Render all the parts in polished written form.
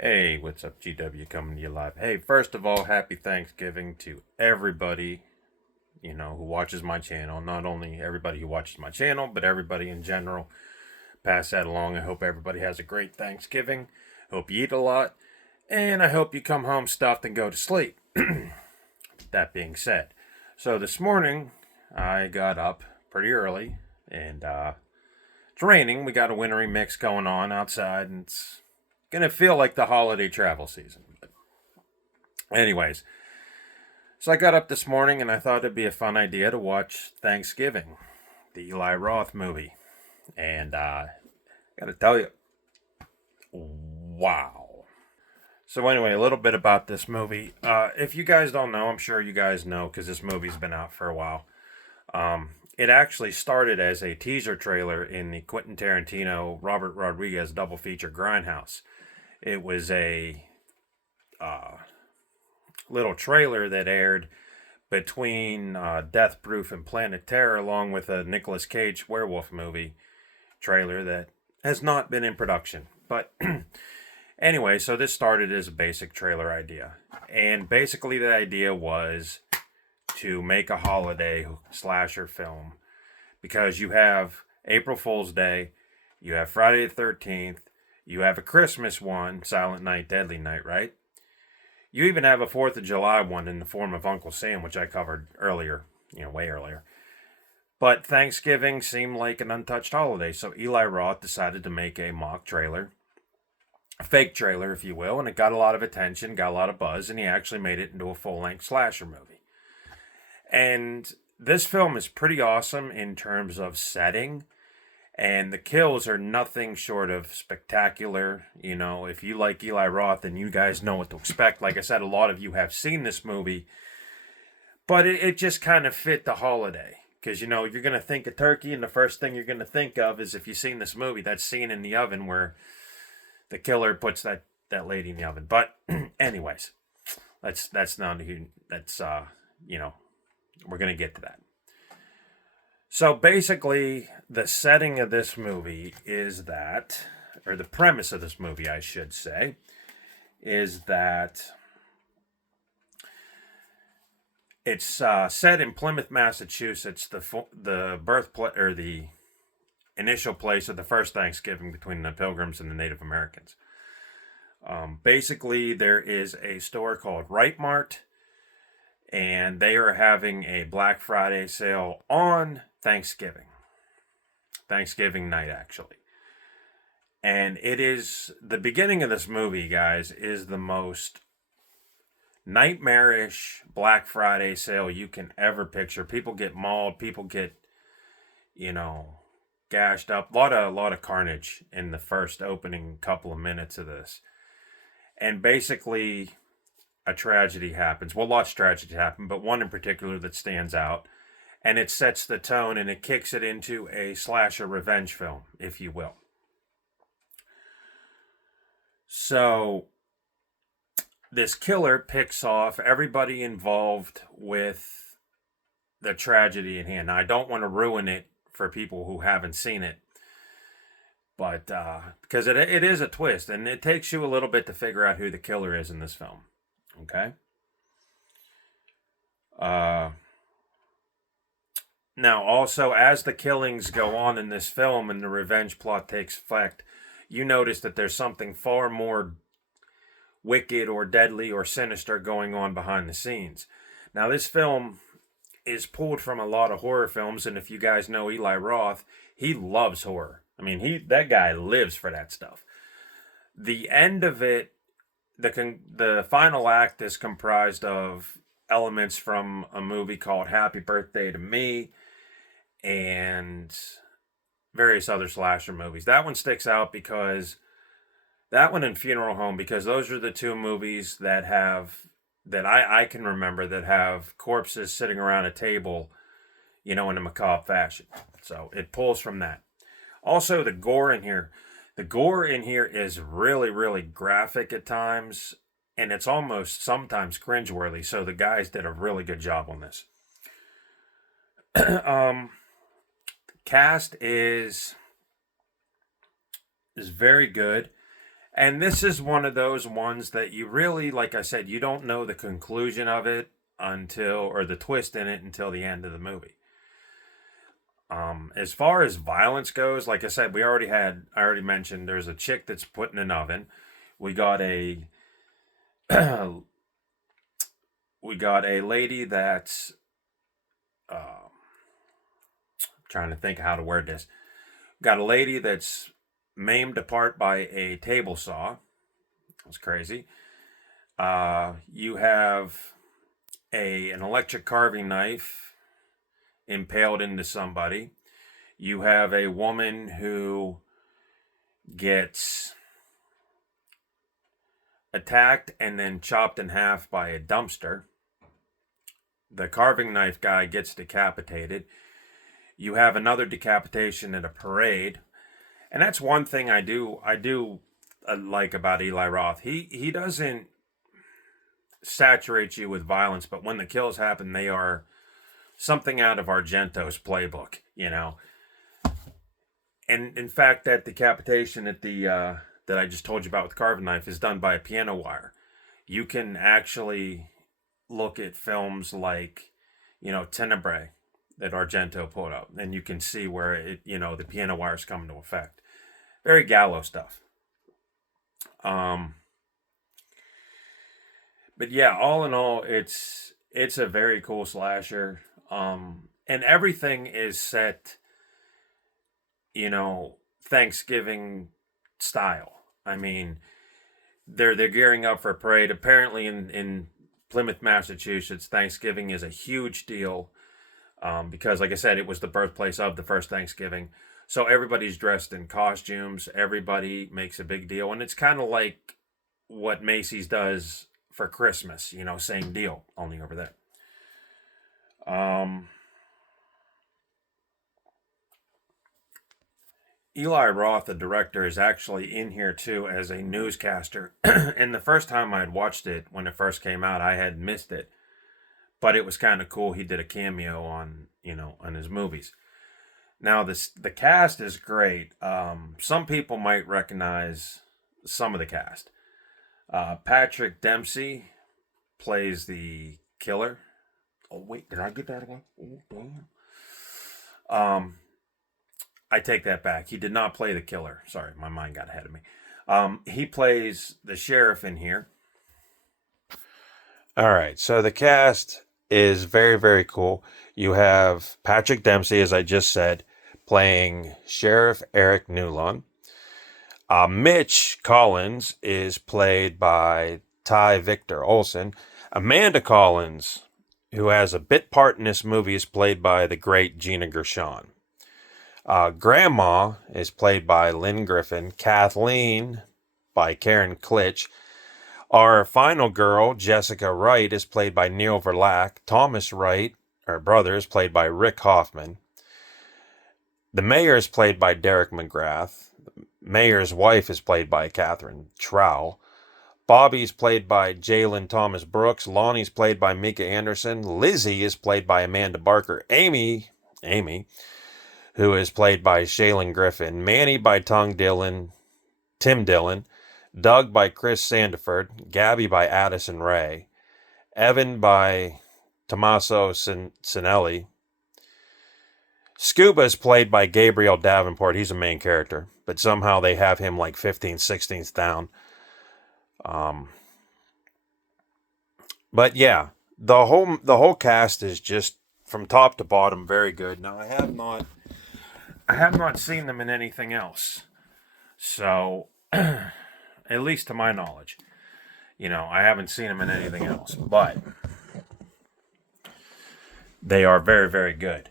Hey, what's up, GW coming to you live? Hey, first of all, happy Thanksgiving to everybody, who watches my channel. Not only everybody who watches my channel, but everybody in general. Pass that along. I hope everybody has a great Thanksgiving. Hope you eat a lot. And I hope you come home stuffed and go to sleep. That being said, so this morning I got up pretty early and it's raining. We got a wintry mix going on outside and it's gonna feel like the holiday travel season. Anyways, so I got up this morning and I thought it'd be a fun idea to watch Thanksgiving, the Eli Roth movie. And I gotta tell you, wow. So, anyway, a little bit about this movie. If you guys don't know, I'm sure you guys know because this movie's been out for a while. It actually started as a teaser trailer in the Quentin Tarantino Robert Rodriguez double feature Grindhouse. It was a little trailer that aired between Death Proof and Planet Terror, along with a Nicolas Cage werewolf movie trailer that has not been in production. But anyway, so this started as a basic trailer idea. And basically, the idea was to make a holiday slasher film because you have April Fool's Day, you have Friday the 13th, you have a Christmas one, Silent Night, Deadly Night, right? You even have a 4th of July one in the form of Uncle Sam, which I covered earlier, way earlier. But Thanksgiving seemed like an untouched holiday, so Eli Roth decided to make a mock trailer, a fake trailer, if you will, and it got a lot of attention, got a lot of buzz, and he actually made it into a full length slasher movie. And this film is pretty awesome in terms of setting, and the kills are nothing short of spectacular. If you like Eli Roth, then you guys know what to expect. Like I said, a lot of you have seen this movie, but it just kind of fit the holiday. Because, you're going to think of turkey, and the first thing you're going to think of is if you've seen this movie, that scene in the oven where the killer puts that lady in the oven. But, anyways, that's not, that's, we're going to get to that. So basically, the setting of this movie is that, or the premise of this movie, I should say, is that it's set in Plymouth, Massachusetts, the birthplace or the initial place of the first Thanksgiving between the Pilgrims and the Native Americans. Basically, there is a store called Right Mart, and they are having a Black Friday sale on Thanksgiving night, actually. And it is the beginning of this movie, guys, is the most nightmarish Black Friday sale you can ever picture. People get mauled, people get, you know, gashed up. A lot of carnage in the first opening couple of minutes of this. And basically a tragedy happens. Well, lots of tragedies happen, but one in particular that stands out. And it sets the tone and it kicks it into a slasher revenge film, if you will. So this killer picks off everybody involved with the tragedy in hand. Now, I don't want to ruin it for people who haven't seen it, but because it is a twist and it takes you a little bit to figure out who the killer is in this film. Okay. Uh, Now, also, as the killings go on in this film and the revenge plot takes effect, you notice that there's something far more wicked or deadly or sinister going on behind the scenes. Now, this film is pulled from a lot of horror films, and if you guys know Eli Roth, he loves horror. I mean, that guy lives for that stuff. The end of it, the final act is comprised of elements from a movie called Happy Birthday to Me and various other slasher movies. That one sticks out because that one and Funeral Home, because those are the two movies that I can remember that have corpses sitting around a table, in a macabre fashion. So it pulls from that. Also, the gore in here. The gore in here is really, really graphic at times, and it's almost sometimes cringeworthy. So the guys did a really good job on this. Cast is very good, And this is one of those ones that you really, like I said, you don't know the conclusion of it until, or the twist in it until the end of the movie. As far as violence goes, like I said, I already mentioned there's a chick that's put in an oven. We got a, we got a lady that's, trying to think how to word this. Got a lady that's maimed apart by a table saw. That's crazy. You have an electric carving knife impaled into somebody. You have a woman who gets attacked and then chopped in half by a dumpster. The carving knife guy gets decapitated. You have another decapitation at a parade. And that's one thing I do like about Eli Roth. He doesn't saturate you with violence, but when the kills happen, they are something out of Argento's playbook, you know. And in fact, that decapitation at the that I just told you about with the carving knife is done by a piano wire. You can actually look at films like, Tenebrae that Argento put up, and you can see where the piano wires come into effect. Very Gallo stuff. But yeah, all in all, it's a very cool slasher. And everything is set, Thanksgiving style. I mean, they're gearing up for a parade. Apparently, in Plymouth, Massachusetts, Thanksgiving is a huge deal, because, like I said, it was the birthplace of the first Thanksgiving. So everybody's dressed in costumes. Everybody makes a big deal, and it's kind of like what Macy's does for Christmas. Same deal, only over there. Eli Roth, the director, is actually in here too as a newscaster. And the first time I had watched it, when it first came out, I had missed it. But it was kind of cool. He did a cameo on his movies. Now, the cast is great. Some people might recognize some of the cast. Patrick Dempsey plays the killer. Oh, wait, did I get that again? Oh, damn. I take that back. He did not play the killer. Sorry, my mind got ahead of me. He plays the sheriff in here. All right, so the cast is very, very cool. You have Patrick Dempsey, as I just said, playing Sheriff Eric Newlon. Mitch Collins is played by Ty Victor Olson. Amanda Collins, who has a bit part in this movie, is played by the great Gina Gershon. Grandma is played by Lynn Griffin. Kathleen by Karen Klitsch. Our final girl, Jessica Wright, is played by Neil Verlack. Thomas Wright, her brother, is played by Rick Hoffman. The mayor is played by Derek McGrath. The mayor's wife is played by Catherine Trow. Bobby's played by Jalen Thomas Brooks. Lonnie's played by Mika Anderson. Lizzie is played by Amanda Barker. Amy, who is played by Shaylin Griffin. Manny by Tim Dillon. Doug by Chris Sandiford. Gabby by Addison Ray. Evan by Tommaso Sinelli. Scuba is played by Gabriel Davenport. He's a main character, but somehow they have him like 15th, 16th down. But yeah, the whole cast is just from top to bottom very good. Now I have not seen them in anything else, so at least to my knowledge, I haven't seen them in anything else, but they are very, very good.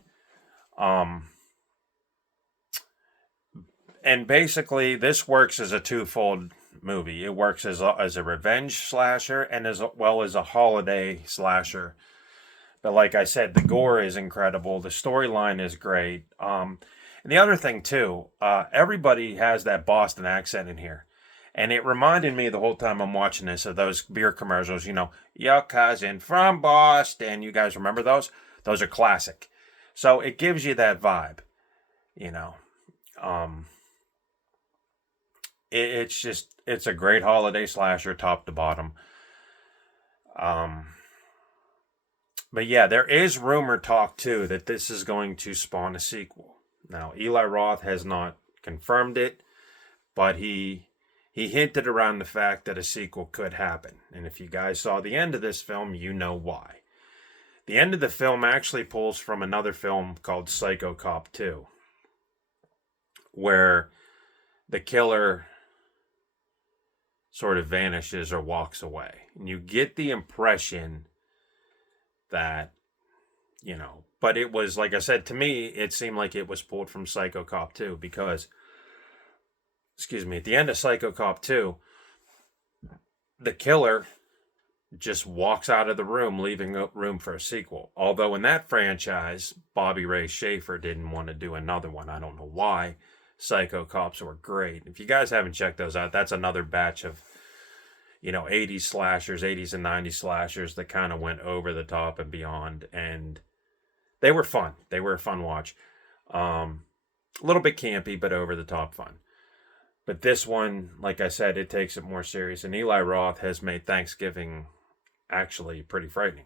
And basically, this works as a twofold movie. It works as a revenge slasher and as well as a holiday slasher. But like I said, the gore is incredible. The storyline is great. And the other thing too, everybody has that Boston accent in here. And it reminded me the whole time I'm watching this of those beer commercials, your cousin from Boston. You guys remember those? Those are classic. So it gives you that vibe, it's a great holiday slasher, top to bottom. Um, but yeah, there is rumor talk too that this is going to spawn a sequel. Now, Eli Roth has not confirmed it, but he hinted around the fact that a sequel could happen. And if you guys saw the end of this film, you know why. The end of the film actually pulls from another film called Psycho Cop 2, where the killer sort of vanishes or walks away. And you get the impression that, but it was, like I said, to me, it seemed like it was pulled from Psycho Cop 2 because, excuse me, at the end of Psycho Cop 2, the killer just walks out of the room, leaving room for a sequel. Although in that franchise, Bobby Ray Schaefer didn't want to do another one. I don't know why. Psycho Cops were great. If you guys haven't checked those out, that's another batch of 80s slashers, 80s and 90s slashers that kind of went over the top and beyond. And they were fun. They were a fun watch. A little bit campy, but over the top fun. But this one, like I said, it takes it more serious. And Eli Roth has made Thanksgiving actually pretty frightening.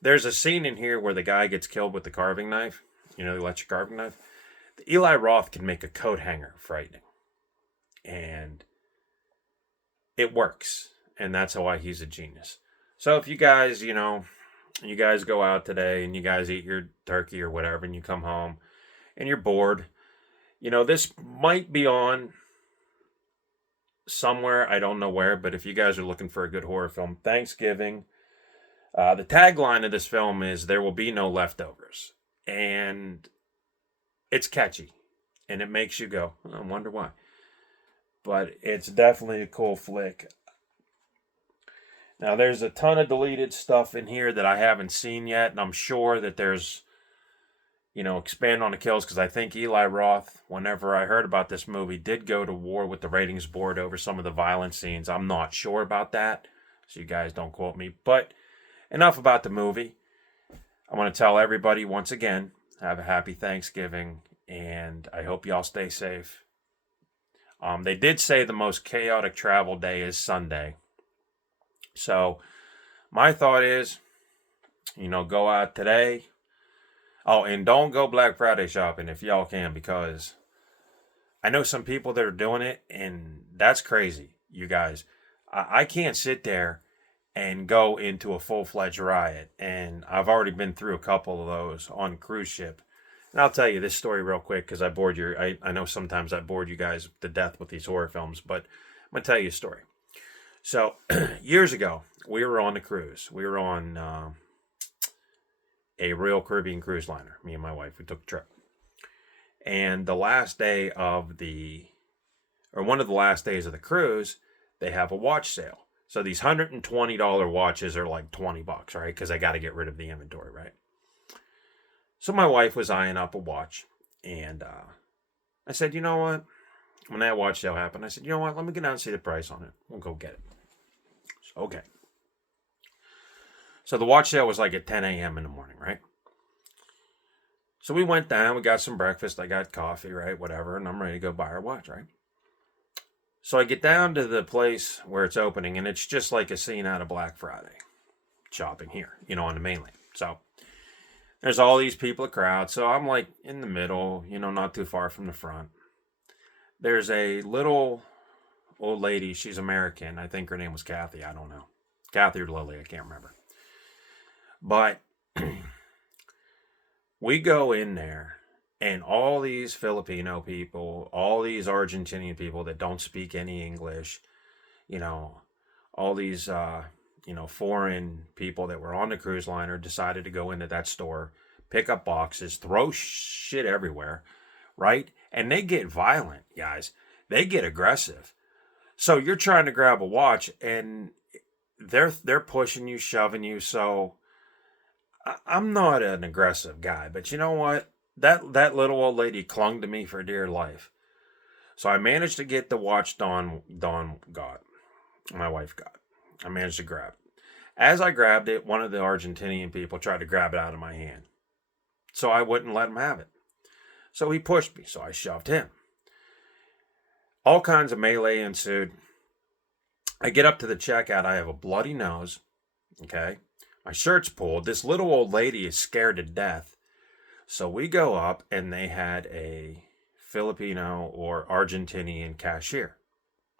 There's a scene in here where the guy gets killed with the carving knife. The electric carving knife. Eli Roth can make a coat hanger frightening. And it works. And that's why he's a genius. So if you guys, you guys go out today and you guys eat your turkey or whatever and you come home and you're bored, this might be on somewhere. I don't know where, but if you guys are looking for a good horror film, Thanksgiving, the tagline of this film is "There will be no leftovers." And it's catchy and it makes you go, I wonder why. But it's definitely a cool flick. Now, there's a ton of deleted stuff in here that I haven't seen yet, and I'm sure that there's, expand on the kills, because I think Eli Roth, whenever I heard about this movie, did go to war with the ratings board over some of the violent scenes. I'm not sure about that, so you guys don't quote me. But enough about the movie. I want to tell everybody once again, have a happy Thanksgiving, and I hope y'all stay safe. They did say the most chaotic travel day is Sunday. So my thought is, go out today. Oh, and don't go Black Friday shopping if y'all can, because I know some people that are doing it, and that's crazy, you guys. I can't sit there and go into a full-fledged riot, and I've already been through a couple of those on cruise ship. And I'll tell you this story real quick because I know sometimes I bored you guys to death with these horror films, but I'm going to tell you a story. So, years ago, we were on a cruise. We were on a Royal Caribbean cruise liner. Me and my wife, we took a trip. And one of the last days of the cruise, they have a watch sale. So these $120 watches are like $20, right? Because I got to get rid of the inventory, right? So my wife was eyeing up a watch. And I said, you know what? When that watch sale happened, I said, you know what? Let me get down and see the price on it. We'll go get it. Okay. So the watch sale was like at 10 a.m. in the morning, right? So we went down, we got some breakfast, I got coffee, right? Whatever, and I'm ready to go buy our watch, right? So I get down to the place where it's opening, and it's just like a scene out of Black Friday shopping here, on the mainland. So there's all these people, a crowd. So I'm like in the middle, not too far from the front. There's a little old lady. She's American. I think her name was Kathy. I don't know. Kathy or Lily. I can't remember. But we go in there, and all these Filipino people, all these Argentinian people that don't speak any English, all these, foreign people that were on the cruise liner decided to go into that store, pick up boxes, throw shit everywhere, right? And they get violent, guys. They get aggressive. So you're trying to grab a watch, and they're pushing you, shoving you. So I'm not an aggressive guy, but you know what? That little old lady clung to me for dear life. So I managed to get the watch Dawn got. My wife got. I managed to grab it. As I grabbed it, one of the Argentinian people tried to grab it out of my hand. So I wouldn't let him have it. So he pushed me, so I shoved him. All kinds of melee ensued. I get up to the checkout. I have a bloody nose. Okay. My shirt's pulled. This little old lady is scared to death. So we go up, and they had a Filipino or Argentinian cashier.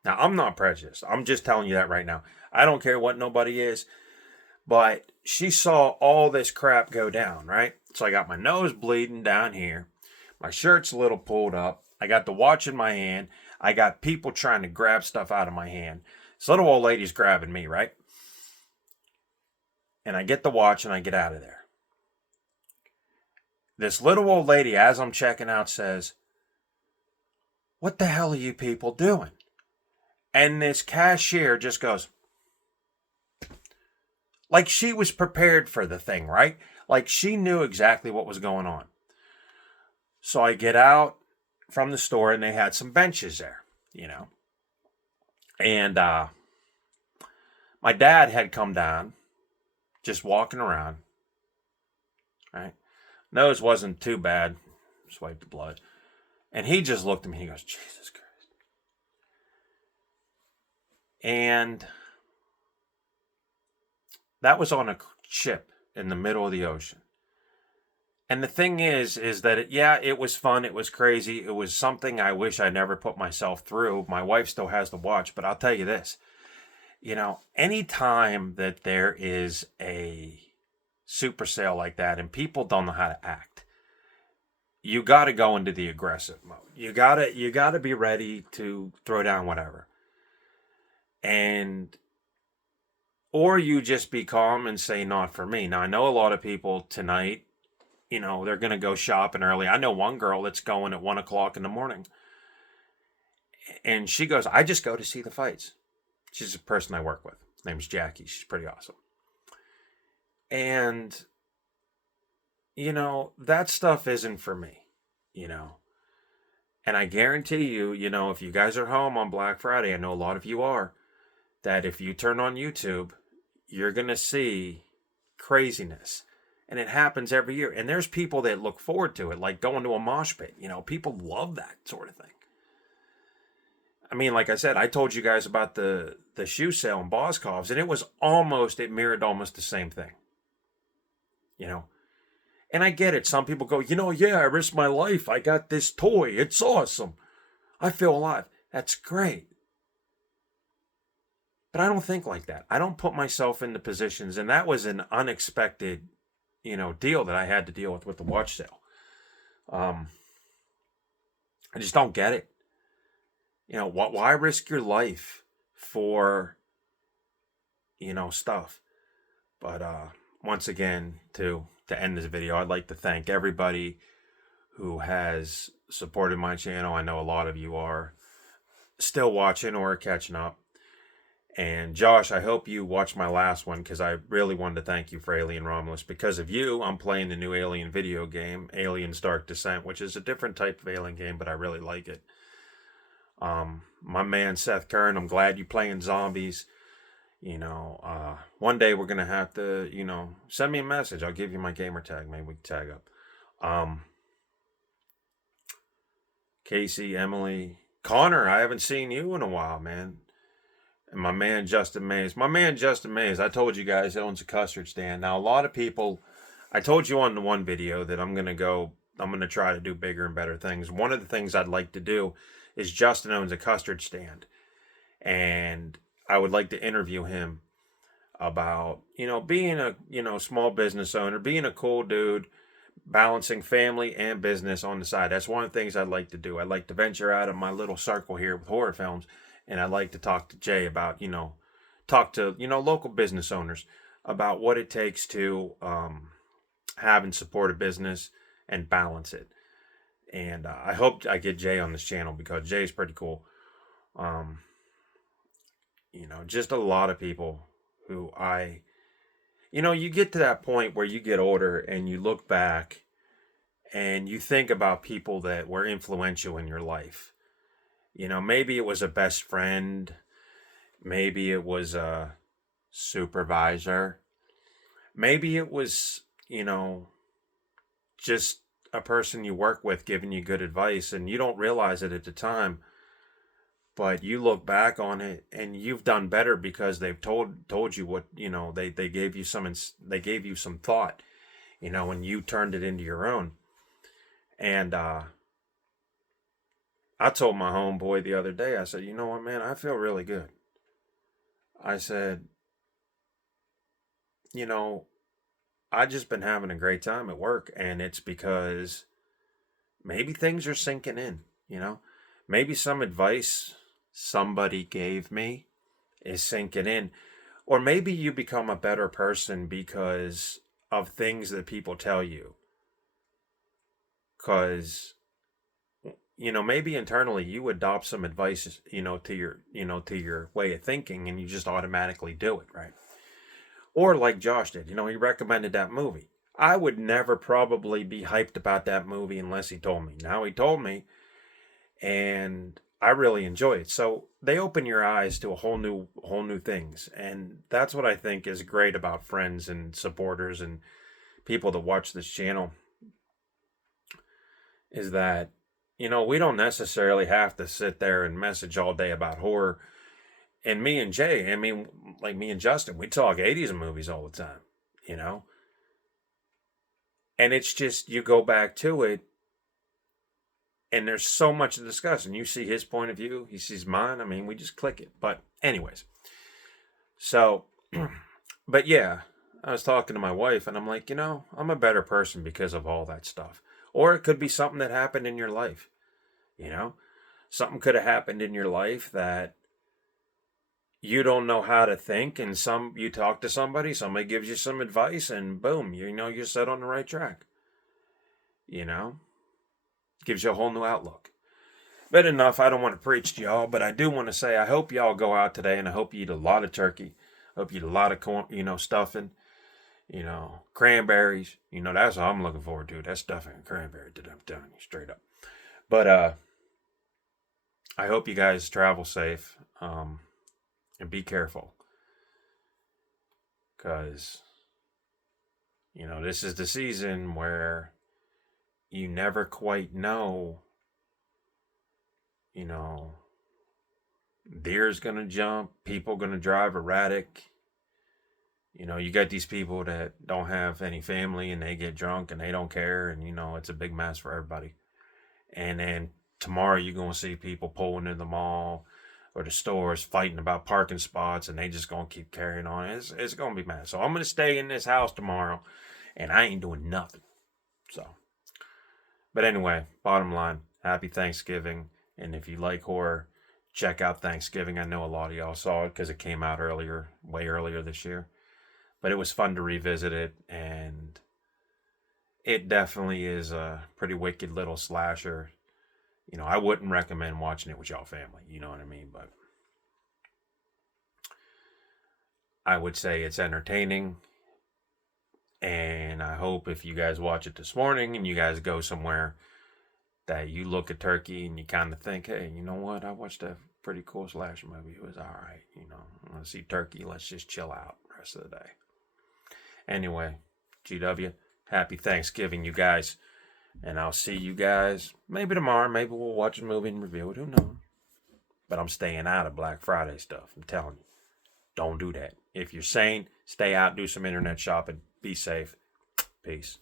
Now, I'm not prejudiced. I'm just telling you that right now. I don't care what nobody is. But she saw all this crap go down, right? So I got my nose bleeding down here. My shirt's a little pulled up. I got the watch in my hand. I got people trying to grab stuff out of my hand. This little old lady's grabbing me, right? And I get the watch and I get out of there. This little old lady, as I'm checking out, says, "What the hell are you people doing?" And this cashier just goes, like she was prepared for the thing, right? Like she knew exactly what was going on. So I get out from the store and they had some benches there, you know. And my dad had come down, just walking around, right? Nose wasn't too bad. Just wiped the blood. And he just looked at me and he goes, "Jesus Christ." And that was on a ship in the middle of the ocean. And the thing is that, it was fun. It was crazy. It was something I wish I never put myself through. My wife still has the watch, but I'll tell you this. Anytime that there is a super sale like that and people don't know how to act, you got to go into the aggressive mode. You got to be ready to throw down whatever. Or you just be calm and say, "Not for me." Now, I know a lot of people tonight, they're going to go shopping early. I know one girl that's going at 1 o'clock in the morning. And she goes, "I just go to see the fights." She's a person I work with. Her name's Jackie. She's pretty awesome. And, that stuff isn't for me, And I guarantee you, if you guys are home on Black Friday, I know a lot of you are, that if you turn on YouTube, you're going to see craziness. And it happens every year. And there's people that look forward to it, like going to a mosh pit. People love that sort of thing. I mean, like I said, I told you guys about the shoe sale in Boscov's, and it mirrored almost the same thing. And I get it. Some people go, I risked my life. I got this toy. It's awesome. I feel alive. That's great. But I don't think like that. I don't put myself into positions, and that was an unexpected, deal that I had to deal with the watch sale. I just don't get it. Why risk your life for, stuff? But once again, to end this video, I'd like to thank everybody who has supported my channel. I know a lot of you are still watching or catching up. And Josh, I hope you watched my last one, because I really wanted to thank you for Alien Romulus. Because of you, I'm playing the new Alien video game, Aliens Dark Descent, which is a different type of Alien game, but I really like it. My man Seth Kern, I'm glad you're playing zombies. One day we're going to have to, send me a message. I'll give you my gamer tag. Maybe we can tag up. Casey, Emily, Connor, I haven't seen you in a while, man. And my man Justin Mays. I told you guys, owns a custard stand. Now, a lot of people, I told you on the one video that I'm going to try to do bigger and better things. One of the things I'd like to do is Justin owns a custard stand. And I would like to interview him about, being a, small business owner, being a cool dude, balancing family and business on the side. That's one of the things I'd like to do. I'd like to venture out of my little circle here with horror films. And I'd like to talk to Jay about, local business owners about what it takes to have and support a business and balance it. And I hope I get Jay on this channel, because Jay's pretty cool. Just a lot of people who you get to that point where you get older and you look back and you think about people that were influential in your life. Maybe it was a best friend. Maybe it was a supervisor. Maybe it was, just a person you work with giving you good advice, and you don't realize it at the time. but you look back on it and you've done better because they've told you what, they gave you they gave you some thought, and you turned it into your own. And I told my homeboy the other day, I said, you know what, man, I feel really good. I said, you know, I just been having a great time at work, and it's because maybe things are sinking in, you know? Maybe some advice somebody gave me is sinking in. Or maybe you become a better person because of things that people tell you. Because, maybe internally you adopt some advice, to your way of thinking, and you just automatically do it, right? Or like Josh did, he recommended that movie. I would never probably be hyped about that movie unless he told me. Now he told me, and I really enjoy it. So they open your eyes to a whole new things, and that's what I think is great about friends and supporters and people that watch this channel. Is that we don't necessarily have to sit there and message all day about horror. And me and Jay, I mean, like me and Justin, we talk 80s movies all the time, you know? And it's just, you go back to it, and there's so much to discuss. And you see his point of view, he sees mine. I mean, we just click it. But, anyways. So, but yeah, I was talking to my wife, and I'm like, I'm a better person because of all that stuff. Or it could be something that happened in your life, Something could have happened in your life that you don't know how to think, and you talk to somebody gives you some advice, and boom, you're set on the right track. Gives you a whole new outlook. But enough, I don't want to preach to y'all, but I do want to say I hope y'all go out today, and I hope you eat a lot of turkey. I hope you eat a lot of corn, stuffing, cranberries. That's what I'm looking forward to. That stuffing and cranberry, I'm telling you straight up. But I hope you guys travel safe. And be careful, because this is the season where you never quite know. Deer's gonna jump, people gonna drive erratic. You got these people that don't have any family, and they get drunk and they don't care, and it's a big mess for everybody. And then tomorrow you're gonna see people pulling in the mall or the stores fighting about parking spots, and they just gonna keep carrying on. It's gonna be mad. So I'm gonna stay in this house tomorrow, and I ain't doing nothing. So, but anyway, bottom line, happy Thanksgiving. And if you like horror, check out Thanksgiving. I know a lot of y'all saw it because it came out way earlier this year. But it was fun to revisit it, and it definitely is a pretty wicked little slasher. I wouldn't recommend watching it with y'all family. You know what I mean? But I would say it's entertaining. And I hope if you guys watch it this morning and you guys go somewhere, that you look at Turkey and you kind of think, hey, you know what? I watched a pretty cool slasher movie. It was all right. I want to see Turkey. Let's just chill out the rest of the day. Anyway, GW, happy Thanksgiving, you guys. And I'll see you guys maybe tomorrow. Maybe we'll watch a movie and review it. Who knows? But I'm staying out of Black Friday stuff. I'm telling you. Don't do that. If you're sane, stay out, do some internet shopping. Be safe. Peace.